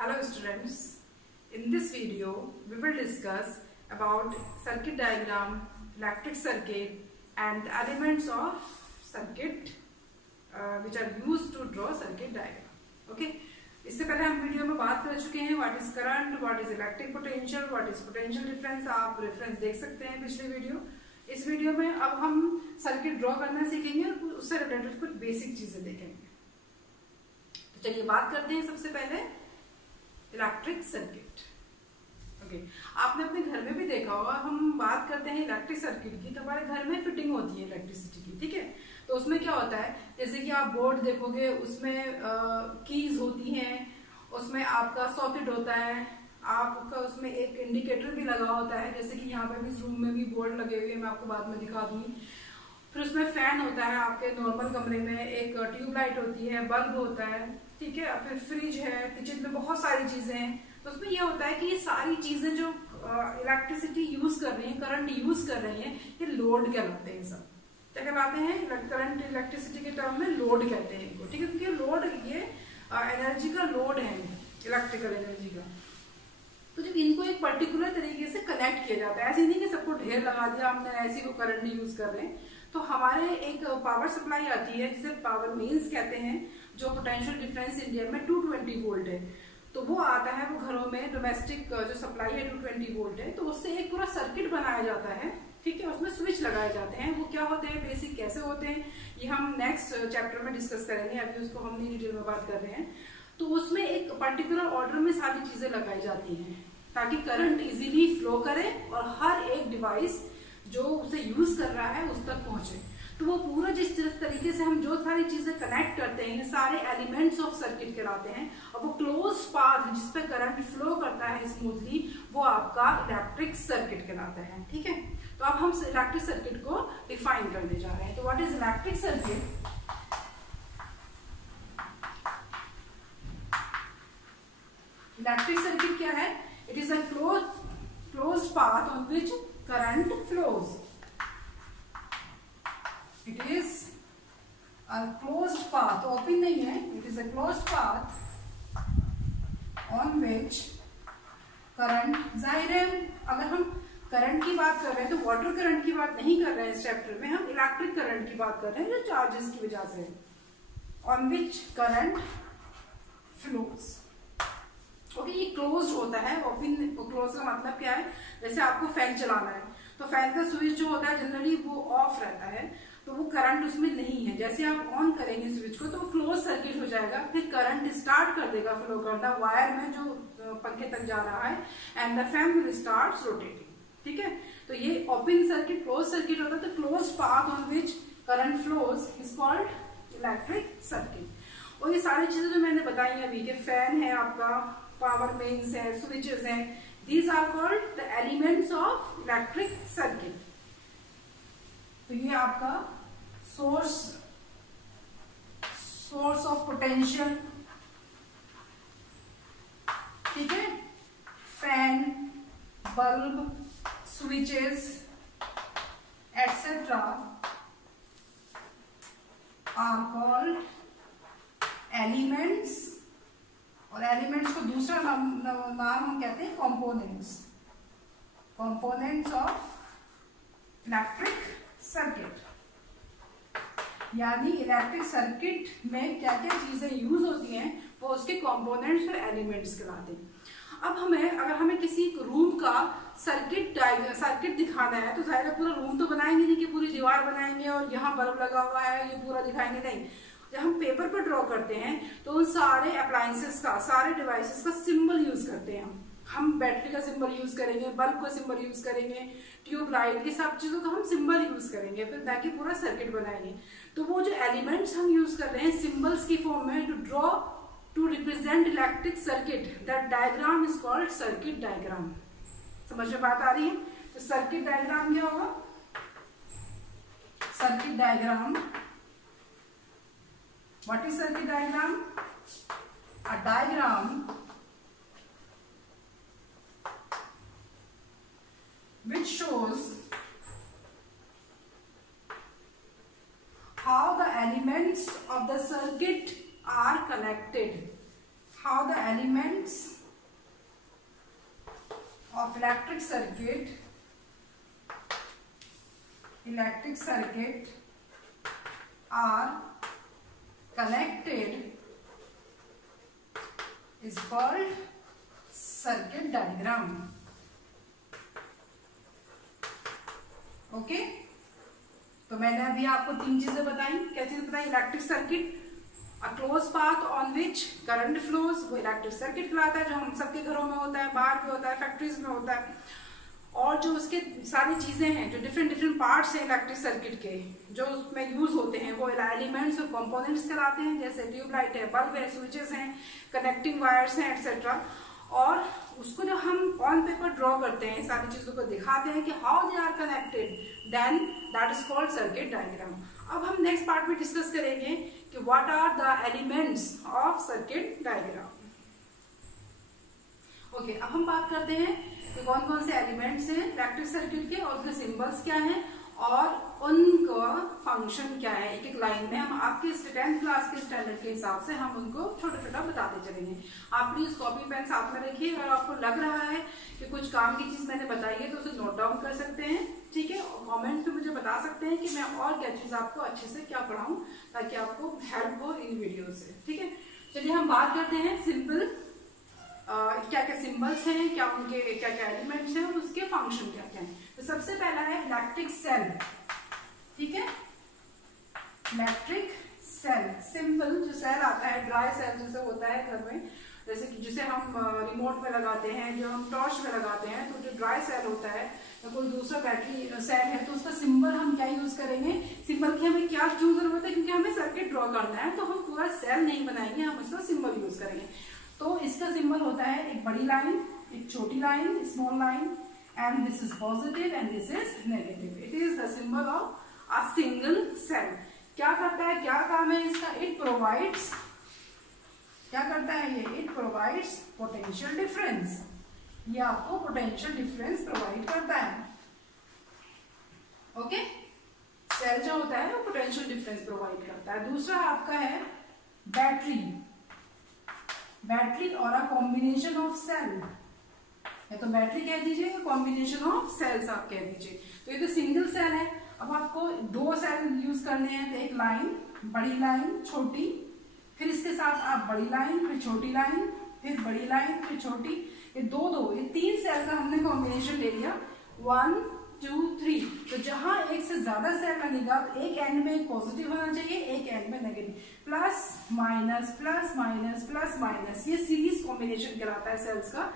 Hello students, in this video we will discuss about circuit diagram, electric circuit and the elements of circuit which are used to draw circuit diagram. Okay? इससे पहले हम video में बात कर चुके हैं what is current, what is electric potential, what is potential difference. आप reference देख सकते हैं पिछले वीडियो. इस वीडियो में अब हम सर्किट ड्रॉ करना सीखेंगे और उससे रिलेटेड कुछ बेसिक चीजें देखेंगे. तो चलिए बात करते हैं सबसे पहले इलेक्ट्रिक सर्किट. ओके, आपने अपने घर में भी देखा होगा, हम बात करते हैं इलेक्ट्रिक सर्किट की तो हमारे घर में फिटिंग होती है इलेक्ट्रिसिटी की. ठीक है, तो उसमें क्या होता है, जैसे कि आप बोर्ड देखोगे उसमें कीज होती हैं, उसमें आपका सॉकेट होता है, आपका उसमें एक इंडिकेटर भी लगा होता है, जैसे कि यहाँ पे भी इस रूम में भी बोर्ड लगे हुए हैं, मैं आपको बाद में दिखा दूंगी. फिर उसमें फैन होता है, आपके नॉर्मल कमरे में एक ट्यूबलाइट होती है, बल्ब होता है. ठीक है, फिर फ्रिज है, किचन में बहुत सारी चीजें हैं. तो उसमें यह होता है कि ये सारी चीजें जो इलेक्ट्रिसिटी यूज कर रही है, करंट यूज कर रही है, ये लोड कहलाते हैं. सब क्या कहलाते हैं? करंट इलेक्ट्रिसिटी के टर्म में लोड कहते हैं इनको. ठीक है, क्योंकि लोड ये एनर्जी का लोड है, इलेक्ट्रिकल एनर्जी का. तो जब इनको एक पर्टिकुलर तरीके से कनेक्ट किया जाता है, ऐसे नहीं कि सबको ढेर लगा दिया हमने, ऐसी को करंट यूज कर रहे हैं. तो हमारे एक पावर सप्लाई आती है जिसे पावर मेन्स कहते हैं, जो पोटेंशियल डिफरेंस इंडिया में 220 वोल्ट है. तो वो आता है, वो घरों में डोमेस्टिक जो सप्लाई है 220 वोल्ट है. तो उससे एक पूरा सर्किट बनाया जाता है. ठीक है, उसमें स्विच लगाए जाते हैं. वो क्या होते हैं, बेसिक कैसे होते हैं, ये हम नेक्स्ट चैप्टर में डिस्कस करेंगे. अभी उसको हम नहीं डिटेल में बात कर रहे हैं. तो उसमें एक पर्टिकुलर ऑर्डर में सारी चीजें लगाई जाती हैं ताकि करंट इजीली फ्लो करे और हर एक डिवाइस जो उसे यूज कर रहा है उस तक पहुंचे. तो वो पूरा जिस तरीके से हम जो सारी चीजें कनेक्ट करते हैं, सारे एलिमेंट्स ऑफ सर्किट कहलाते हैं. और वो क्लोज पाथ जिसपे करंट फ्लो करता है स्मूथली, वो आपका इलेक्ट्रिक सर्किट कहलाता है. ठीक है, तो अब हम इलेक्ट्रिक सर्किट को डिफाइन करने जा रहे हैं. तो what is electric circuit? Electric circuit क्या है? It is a closed path on which current flows. It is a closed path, open नहीं है, it is a closed path on which current. जाहिर है अगर हम करंट की बात कर रहे हैं तो वाटर करंट की बात नहीं कर रहे हैं इस चैप्टर में, हम इलेक्ट्रिक करंट की बात कर रहे हैं जो चार्जेस की वजह से, on which current flows. Okay, ये क्लोज होता है. ओपन क्लोज का मतलब क्या है? जैसे आपको फैन चलाना है तो फैन का स्विच जो होता है जनरली वो ऑफ रहता है, तो वो करंट उसमें नहीं है. जैसे आप ऑन करेंगे स्विच को तो क्लोज सर्किट हो जाएगा, फिर करंट स्टार्ट कर देगा फ्लो करना वायर में जो पंखे तक जा रहा है, and the fan will start rotating. ठीक है, तो ये ओपन सर्किट क्लोज सर्किट होता है. तो close path on which current flows is called electric circuit. और ये सारी चीजें जो मैंने बताई अभी के, फैन है आपका, पावर मेन्स है, स्विचेस हैं, these are called the elements of electric circuit. तो ये आपका सोर्स ऑफ पोटेंशियल. ठीक है, fan, bulb, switches etcetera are called elements. और एलिमेंट्स को दूसरा नाम हम कहते हैं components. Components of electric circuit. यानी इलेक्ट्रिक सर्किट में क्या क्या चीजें यूज होती हैं वो उसके कंपोनेंट्स और एलिमेंट्स कहलाते हैं. अब अगर हमें किसी रूम का सर्किट दिखाना है तो जाहिर है पूरा रूम तो बनाएंगे नहीं कि पूरी दीवार बनाएंगे और यहाँ बल्ब लगा हुआ है ये पूरा दिखाएंगे. नहीं, जब हम पेपर पर ड्रॉ करते हैं तो उन सारे अप्लायंसेस का, सारे डिवाइसेस का सिंबल यूज करते हैं. हम बैटरी का सिंबल यूज करेंगे, बल्ब का सिंबल यूज करेंगे, ट्यूबलाइट, ये सब चीजों का हम सिंबल यूज करेंगे, फिर ताकि पूरा सर्किट बनाएंगे. तो वो जो एलिमेंट्स हम यूज कर रहे हैं सिंबल्स की फॉर्म में to represent electric circuit, that diagram is called circuit diagram. समझ में बात आ रही है? तो सर्किट डायग्राम क्या होगा? Circuit diagram, what is circuit diagram? A diagram which shows how the elements of the circuit are connected. how the elements of electric circuit are connected is called circuit diagram. Okay तो मैंने अभी आपको 3 चीजें बताई. क्या चीज बताई? Electric circuit, a close path on which current flows, वो इलेक्ट्रिक सर्किट कहलाता है, जो हम सबके घरों में होता है, बाहर भी होता है, फैक्ट्रीज में होता है. और जो उसके सारी चीजें हैं, जो डिफरेंट पार्ट्स हैं इलेक्ट्रिक सर्किट के, जो उसमें यूज होते हैं, वो एलिमेंट्स और कंपोनेंट्स कहलाते हैं. जैसे ट्यूबलाइट है, बल्ब है, स्विचेस हैं, कनेक्टिंग वायर्स हैं, एक्सेट्रा. और उसको जब हम ऑन पेपर ड्रॉ करते हैं, सारी चीजों को दिखाते हैं कि how they are connected, then that is called circuit diagram. अब हम नेक्स्ट पार्ट में डिस्कस करेंगे कि what are the elements of circuit diagram. Okay, अब हम बात करते हैं कि कौन कौन से एलिमेंट्स हैं इलेक्ट्रिक सर्किट के और उनके सिंबल्स क्या हैं और उनका फंक्शन क्या है. एक एक लाइन में हम आपके 10th क्लास के स्टैंडर्ड के हिसाब से हम उनको छोटा बताते चलेंगे. आप प्लीज कॉपी पेन साथ में रखिए. अगर आपको लग रहा है कि कुछ काम की चीज मैंने बताई है तो उसे नोट डाउन कर सकते हैं, ठीक है. और कमेंट में मुझे बता सकते हैं कि मैं और क्या चीज आपको अच्छे से क्या पढ़ाऊं ताकि आपको हेल्प हो इन वीडियो से, ठीक है. चलिए हम बात करते हैं सिंपल क्या क्या सिंबल्स हैं, क्या उनके क्या क्या एलिमेंट्स हैं और उसके फंक्शन क्या क्या हैं. तो सबसे पहला है इलेक्ट्रिक सेल, ठीक है. इलेक्ट्रिक सेल, सिंपल जो सेल आता है, ड्राई सेल जैसे होता है घर में, जैसे कि जिसे हम रिमोट में लगाते हैं, जो हम टॉर्च में लगाते हैं, तो जो ड्राई सेल होता है या कोई दूसरा बैटरी सेल है तो उसका सिंबल हम क्या यूज करेंगे. सिंबल की हमें क्या क्यों जरूरत है? क्योंकि हमें सर्किट ड्रॉ करना है, तो हम पूरा सेल नहीं बनाएंगे, हम इसका सिंबल यूज करेंगे. तो इसका सिंबल होता है एक बड़ी लाइन, एक छोटी line, small line, and this is positive and this is negative. It is the symbol of a single cell. क्या करता है, क्या काम है इसका? इट प्रोवाइड्स, क्या करता है ये? It provides potential difference. ये आपको पोटेंशियल डिफरेंस प्रोवाइड करता है. ओके, सेल जो होता है वो पोटेंशियल डिफरेंस प्रोवाइड करता है. दूसरा आपका है बैटरी. बैटरी और अ कॉम्बिनेशन ऑफ सेल, या तो बैटरी कह दीजिए या कॉम्बिनेशन ऑफ सेल्स आप कह दीजिए. तो ये तो सिंगल सेल है. अब आपको 2 सेल यूज करने हैं, तो एक लाइन, बड़ी लाइन, छोटी, फिर इसके साथ आप बड़ी लाइन, फिर छोटी लाइन, फिर बड़ी लाइन, फिर छोटी. ये 3 सेल का हमने कॉम्बिनेशन ले लिया. 1 2 3. तो जहां एक से ज्यादा सेल लगेगा तो एक एंड में पॉजिटिव होना चाहिए, एक एंड में negative. Plus minus plus minus plus minus, ये सीरीज कॉम्बिनेशन कहलाता है सेल्स का.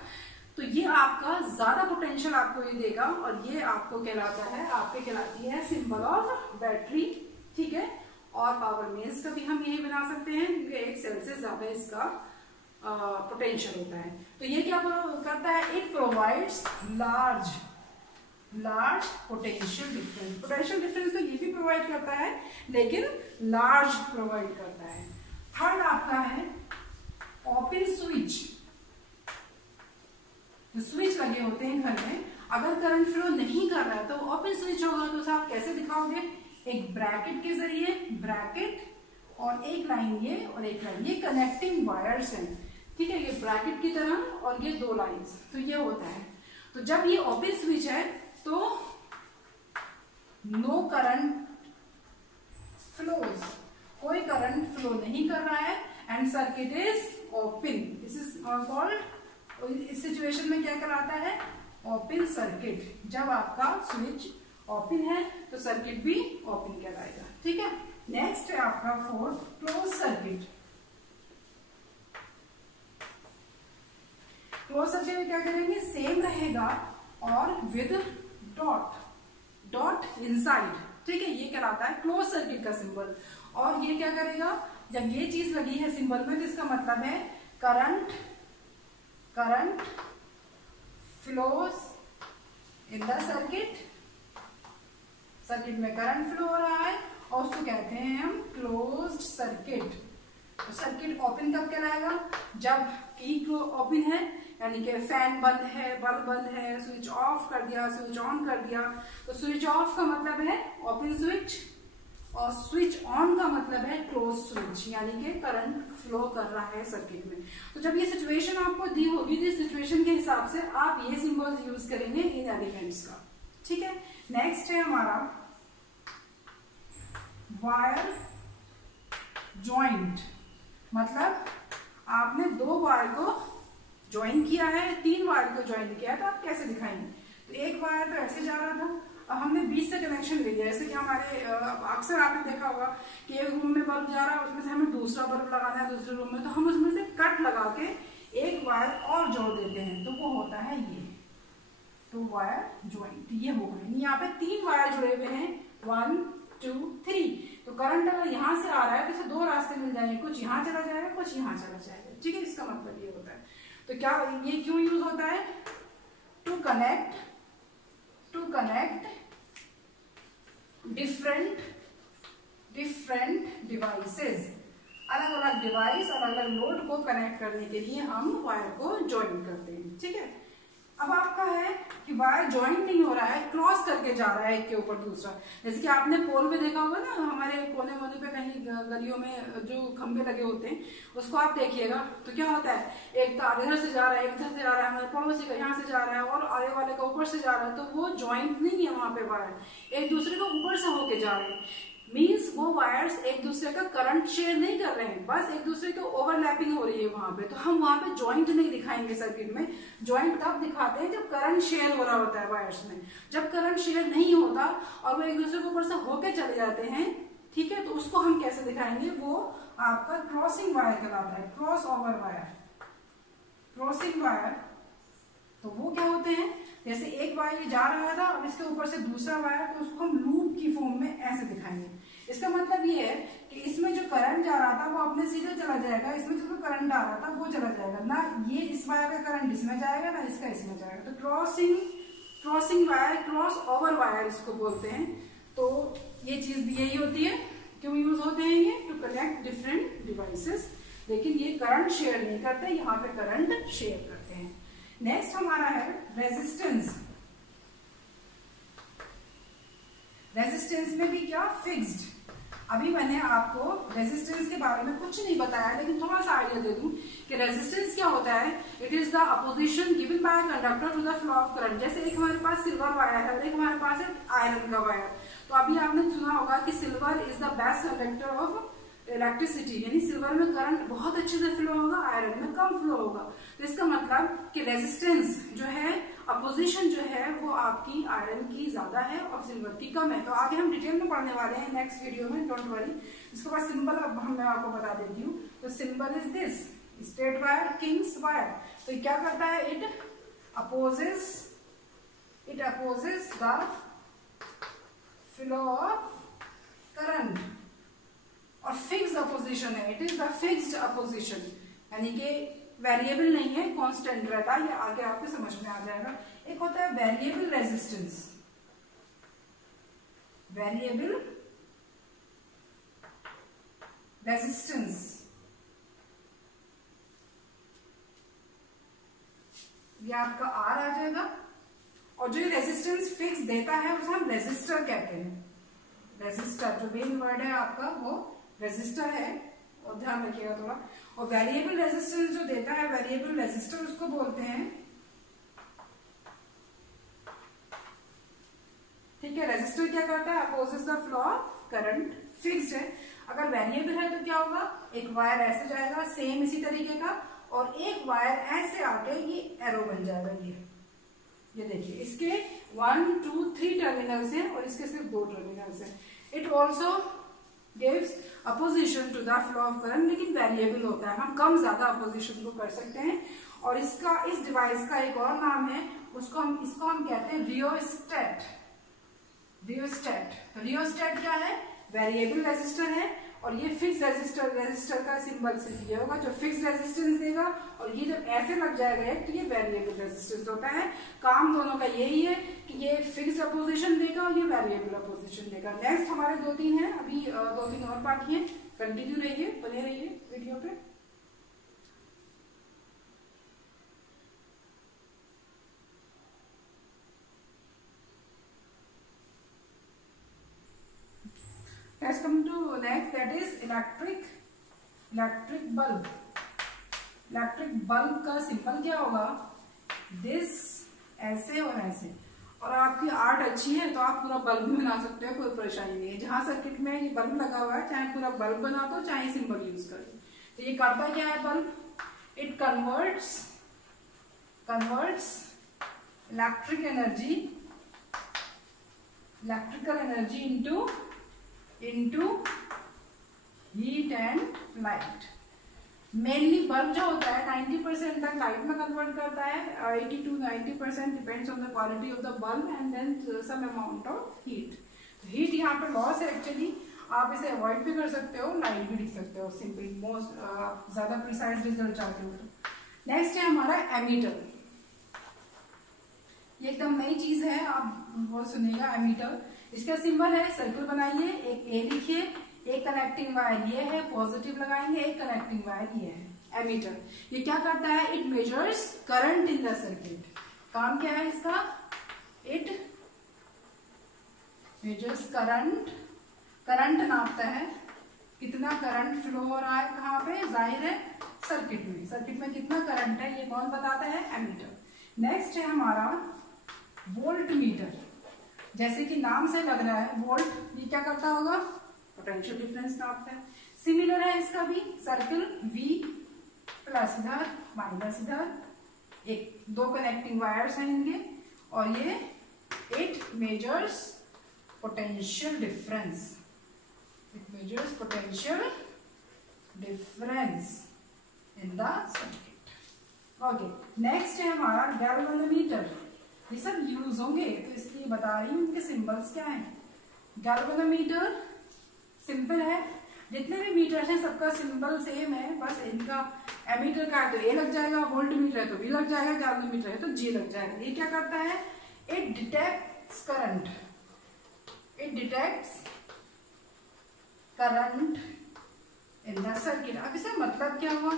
तो ये आपका ज्यादा पोटेंशियल आपको ये देगा और ये आपको कहलाता है, आपके कहलाती है सिंबल ऑफ बैटरी, ठीक है. और पावर मेन्स का भी हम यही बना सकते हैं क्योंकि एक सेल से ज्यादा इसका पोटेंशियल होता है. तो ये क्या करता है? It provides large potential difference. Potential difference तो ये भी प्रोवाइड करता है लेकिन लार्ज प्रोवाइड करता है. थर्ड आपका है ओपन स्विच. स्विच लगे होते हैं घर में, अगर करंट फ्लो नहीं कर रहा है तो ओपन स्विच होगा, तो आप कैसे दिखाओगे? एक ब्रैकेट के जरिए, ब्रैकेट और एक लाइन ये और एक लाइन ये कनेक्टिंग वायर्स हैं, ठीक है. ये ब्रैकेट की तरह और ये 2 लाइंस, तो ये होता है. तो जब ये ओपन स्विच है तो नो करंट फ्लोज, कोई करंट फ्लो नहीं कर रहा है and circuit is open. This is called, इस सिचुएशन में क्या कहलाता है? Open circuit. जब आपका स्विच ओपन है तो सर्किट भी ओपन कहलाएगा, ठीक है. नेक्स्ट है आपका 4th close circuit. Close circuit में क्या करेंगे? सेम रहेगा और विद डॉट इनसाइड, ठीक है. ये कहलाता है क्लोज सर्किट का सिंबल. और ये क्या करेगा? जब ये चीज लगी है सिंबल में तो इसका मतलब है current flows in the circuit. Circuit में करंट फ्लो हो रहा है और उसको कहते हैं हम क्लोज्ड सर्किट. तो सर्किट ओपन कब कहलाएगा? जब की ओपन है, यानी कि फैन बंद है, बल्ब बंद है, स्विच ऑफ कर दिया, स्विच ऑन कर दिया. तो स्विच ऑफ का मतलब है ओपन स्विच, और स्विच ऑन का मतलब है क्लोज स्विच, यानी कि करंट फ्लो कर रहा है सर्किट में। तो जब ये सिचुएशन आपको दी होगी तो इस सिचुएशन के हिसाब से आप ये सिंबल्स यूज करेंगे इन एलिमेंट्स का, ठीक है। नेक्स्ट है हमारा वायर जॉइंट, मतलब आपने 2 वायर को ज्वाइन किया है, 3 वायर को ज्वाइन किया है, तो आप कैसे दिखाएंगे? तो एक वायर तो ऐसे जा रहा था, अब हमने बीच से कनेक्शन ले लिया। जैसे कि हमारे अक्सर आपने देखा होगा कि एक रूम में बल्ब जा रहा है, उसमें से हमें दूसरा बल्ब लगाना है दूसरे रूम में, तो हम उसमें से कट लगा के एक वायर और जोड़ देते हैं, तो वो होता है ये, तो वायर ज्वाइंट ये हो गए। यहाँ पे 3 वायर जुड़े हुए हैं, 1 2 3, तो करंट अगर यहाँ से आ रहा है तो इसे 2 रास्ते मिल जाएंगे, कुछ यहाँ चला जाएगा कुछ यहाँ चला जाएगा, ठीक है। इसका मतलब ये होता है। तो क्या ये क्यों यूज होता है? टू कनेक्ट डिफरेंट डिवाइसेस, अलग अलग डिवाइस अलग अलग लोड को कनेक्ट करने के लिए हम वायर को ज्वाइन करते हैं, ठीक है। अब आपका है कि वायर ज्वाइन नहीं हो रहा है, क्रॉस करके जा रहा है एक के ऊपर दूसरा। जैसे कि आपने पोल में देखा होगा ना, हमारे कोने कोने पे कहीं गलियों में जो खंभे लगे होते हैं, उसको आप देखिएगा तो क्या होता है, एक तार इधर से जा रहा है, एक इधर से जा रहा है, हमारे पड़ोसी का यहाँ से जा रहा है और आगे वाले का ऊपर से जा रहा है, तो वो ज्वाइंट नहीं है। वहां पे वायर एक दूसरे को ऊपर से होके जा रहे हैं, मीन्स वो वायर्स एक दूसरे का करंट शेयर नहीं कर रहे हैं, बस एक दूसरे के ओवरलैपिंग हो रही है वहां पे। तो हम वहां पे ज्वाइंट नहीं दिखाएंगे सर्किट में। ज्वाइंट तब दिखाते हैं जब करंट शेयर हो रहा होता है वायर्स में। जब करंट शेयर नहीं होता और वो एक दूसरे के ऊपर से होके चले जाते हैं, ठीक है, तो उसको हम कैसे दिखाएंगे? वो आपका क्रॉसिंग वायर कहलाता है, cross over wire, crossing wire. तो वो क्या होते हैं, जैसे एक वायर ये जा रहा था, अब इसके ऊपर से दूसरा वायर, तो उसको हम लूप की फॉर्म में ऐसे दिखाएंगे। इसका मतलब ये है कि इसमें जो करंट जा रहा था वो अपने सीधे चला जाएगा, इसमें जो करंट आ रहा था वो चला जाएगा, ना ये इस वायर का करंट इसमें जाएगा ना इसका इसमें जाएगा। तो crossing wire, cross over wire इसको बोलते हैं। तो ये चीज भी यही होती है। क्यों यूज होते हैं ये? टू कनेक्ट डिफरेंट डिवाइसेस, लेकिन ये करंट शेयर नहीं करते, यहाँ पे करंट शेयर करते हैं। नेक्स्ट हमारा है रेजिस्टेंस। रेजिस्टेंस में भी क्या, फिक्स्ड। अभी मैंने आपको रेजिस्टेंस के बारे में कुछ नहीं बताया, लेकिन थोड़ा सा आइडिया दे दूं कि रेजिस्टेंस क्या होता है। It is the opposition given by conductor to the flow of current. जैसे एक हमारे पास सिल्वर वायर है और एक हमारे पास है आयरन का वायर। तो अभी आपने सुना होगा कि silver is the best conductor of electricity, यानी सिल्वर में करंट बहुत अच्छे से फ्लो होगा, आयरन में कम फ्लो होगा। तो इसका मतलब कि रेजिस्टेंस जो है, अपोजिशन जो है, वो आपकी आयरन की ज्यादा है और सिल्वर की कम है। तो आगे हम डिटेल में पढ़ने वाले हैं नेक्स्ट वीडियो में, डोंट वरी। इसके बाद सिंबल अब मैं आपको बता देती हूँ। तो symbol is this, state wire, Kings wire. तो क्या करता है, it opposes the flow of current. और फिक्स्ड अपोजिशन है, it is the fixed opposition, यानी कि वेरिएबल नहीं है, कांस्टेंट रहता है। ये आगे आपको समझ में आ जाएगा। एक होता है वेरिएबल रेजिस्टेंस, वेरिएबल रेजिस्टेंस, ये आपका आर आ जाएगा। और जो रेजिस्टेंस फिक्स देता है उसे हम रेजिस्टर कहते हैं। रेजिस्टर जो मेन वर्ड है आपका वो रेजिस्टर है, और ध्यान रखिएगा थोड़ा। और वेरिएबल रेजिस्टेंस जो देता है, वेरिएबल रेजिस्टर उसको बोलते हैं, ठीक है। रेजिस्टर क्या करता है, opposes the flow of current. Fixed है। अगर वेरिएबल है तो क्या होगा, एक वायर ऐसे जाएगा सेम इसी तरीके का, और एक वायर ऐसे आके ये एरो बन जाएगा। ये देखिए, इसके 1 2 3 टर्मिनल्स हैं और इसके सिर्फ 2 टर्मिनल्स हैं। It also gives opposition to the flow of current, लेकिन वेरिएबल होता है, हम कम ज्यादा अपोजिशन को कर सकते हैं। और इसका, इस डिवाइस का एक और नाम है, इसको हम कहते हैं रियोस्टेट। रियोस्टेट क्या है, वेरिएबल रेजिस्टर है। और ये फिक्स रेजिस्टर का सिंबल सिर्फ ये होगा जो फिक्स रेजिस्टेंस देगा, और ये जब ऐसे लग जाएगा एक, तो ये वेरिएबल रेजिस्टेंस होता है। काम दोनों का यही है कि ये फिक्स अपोजिशन देगा और ये वेरिएबल अपोजिशन देगा। नेक्स्ट हमारे 2-3 हैं, अभी 2-3 और बाकी हैं। कंटिन्यू रहिए, बने रहिए वीडियो पे। let's come to next, that is electric bulb. Electric bulb का सिंबल क्या होगा? दिस, ऐसे और ऐसे। और आपकी आर्ट अच्छी है तो आप पूरा बल्ब भी बना सकते हो, कोई परेशानी नहीं है। जहां सर्किट में ये बल्ब लगा हुआ है, चाहे पूरा बल्ब बना दो चाहे सिंबल यूज करो। तो ये करता क्या है bulb? It converts electrical energy into heat and light. Mainly bulb जो होता है 90% तक लाइट में कन्वर्ट करता है, 80 to 90% depends on the quality of the bulb and then some amount of heat. तो हीट यहाँ पे लॉस है एक्चुअली, आप इसे अवॉइड भी कर सकते हो, लाइट भी लिख सकते हो सिंपली, मोस्ट ज्यादा प्रिसाइज रिजल्ट चाहते हो तो। नेक्स्ट है हमारा एमीटर। ये एकदम नई चीज है, आप बहुत सुनिएगा एमीटर। इसका सिंबल है, सर्कल बनाइए, एक ए लिखिए, एक कनेक्टिंग वायर ये है, पॉजिटिव लगाएंगे, एक कनेक्टिंग वायर ये है एमीटर। ये क्या करता है? It measures current in the circuit. काम क्या है इसका? इट मेजर्स करंट नापता है, कितना करंट फ्लो हो रहा है, कहाँ पे? जाहिर है सर्किट में कितना करंट है, ये कौन बताता है? एमीटर। नेक्स्ट है हमारा वोल्ट मीटर। जैसे कि नाम से लग रहा है वोल्ट, ये क्या करता होगा? पोटेंशियल डिफरेंस नापता है। सिमिलर है इसका भी, सर्कल V प्लस इधर माइनस इधर, एक दो कनेक्टिंग वायर्स हैं इनके, और ये it measures potential difference in the circuit. Okay, next है हमारा गैल्वेनोमीटर। ये सब यूज होंगे तो इसलिए बता रही हूँ इनके सिंबल्स क्या हैं। गैल्वेनोमीटर सिंपल है, जितने भी मीटर्स हैं सबका सिंबल सेम है, बस इनका एमीटर का है तो ए लग जाएगा, वोल्ट मीटर है तो वी लग जाएगा, गैल्वेनोमीटर है तो जी लग जाएगा। ये क्या करता है? It detects current in the circuit. अब इसका मतलब क्या हुआ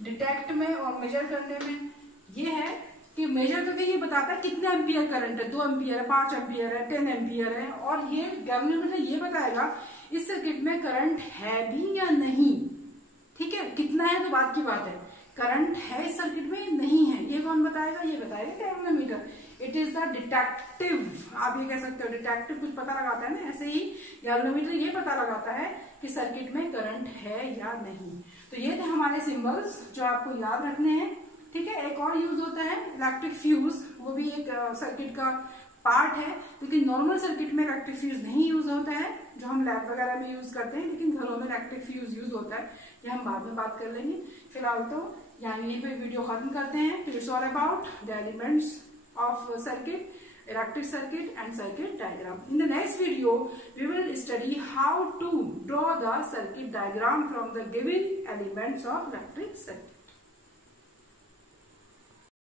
डिटेक्ट में और मेजर करने में? ये है कि मेजर करके ये बताता है कितने एम्पियर करंट है, 2 एम्पियर है, 5 एम्पियर है, 10 एम्पियर है, और ये गैल्वेनोमीटर ये बताएगा इस सर्किट में करंट है भी या नहीं। ठीक है, कितना है तो बात की बात है, करंट है इस सर्किट में नहीं है, ये कौन बताएगा? ये बताएगा galvanometer. It is the detective, आप ये कह सकते हो डिटेक्टिव कुछ पता लगाता है ना, ऐसे ही गैल्वेनोमीटर ये पता लगाता है कि सर्किट में करंट है या नहीं। तो ये थे हमारे सिंबल्स जो आपको याद रखने हैं। ठीक है, एक और यूज होता है इलेक्ट्रिक फ्यूज, वो भी एक सर्किट का पार्ट है, लेकिन नॉर्मल सर्किट में इलेक्ट्रिक फ्यूज नहीं यूज होता है, जो हम लैब वगैरह में यूज करते हैं, लेकिन घरों में इलेक्ट्रिक फ्यूज यूज होता है, ये हम बाद में बात कर लेंगे। फिलहाल तो यहीं पे वीडियो खत्म करते हैं। It's all about the elements of circuit, electric circuit and circuit diagram. In the next video, we will study how to draw the circuit diagram from the given elements of electric circuit.